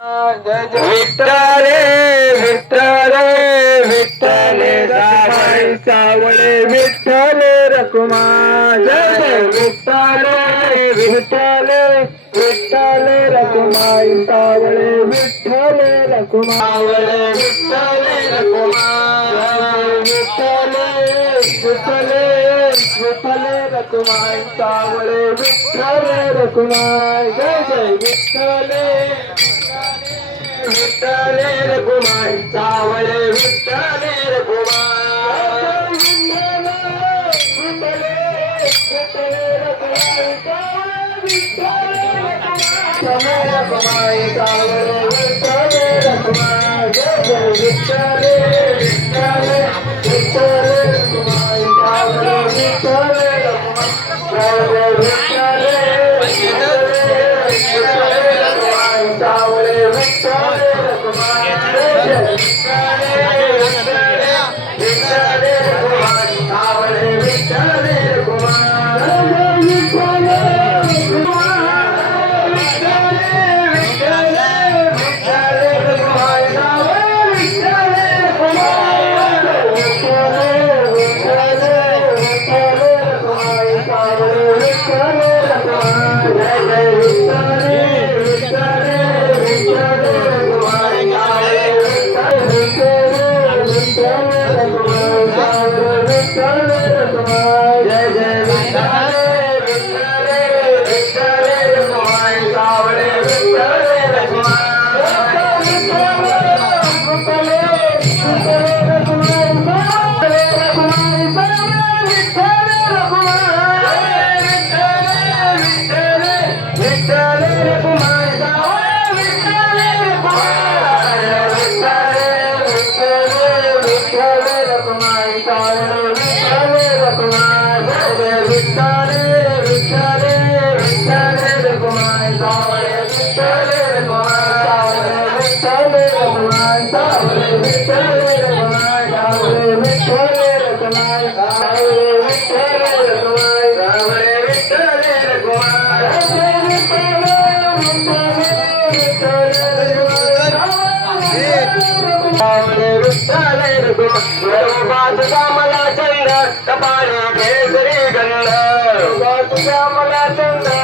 विठ्ठल विठ्ठल विठ्ठल सावळे सावळे विठ्ठल रखुमा जय जय विठ्ठल विठ्ठल विठ्ठल रखुमाई सावळे विठ्ठल रखुमा सावळे विठ्ठल रखुमा विठ्ठल विठ्ठल विठ्ठल रखुमाई सावळे विठ्ठल रखुमाई जय जय विठ्ठल विठ्ठल रखुमाई सावळे विठ्ठल रखुमाई विठ्ठल रखुमाई सावळे विठ्ठल रखुमाई जय जय विठ्ठल विठ्ठल विठ्ठल रखुमाई सावळे विठ्ठल रखुमाई विठ्ठल सावळे विठ्ठल मला चंद कपाळी केसरी गंध तुझा मला चंद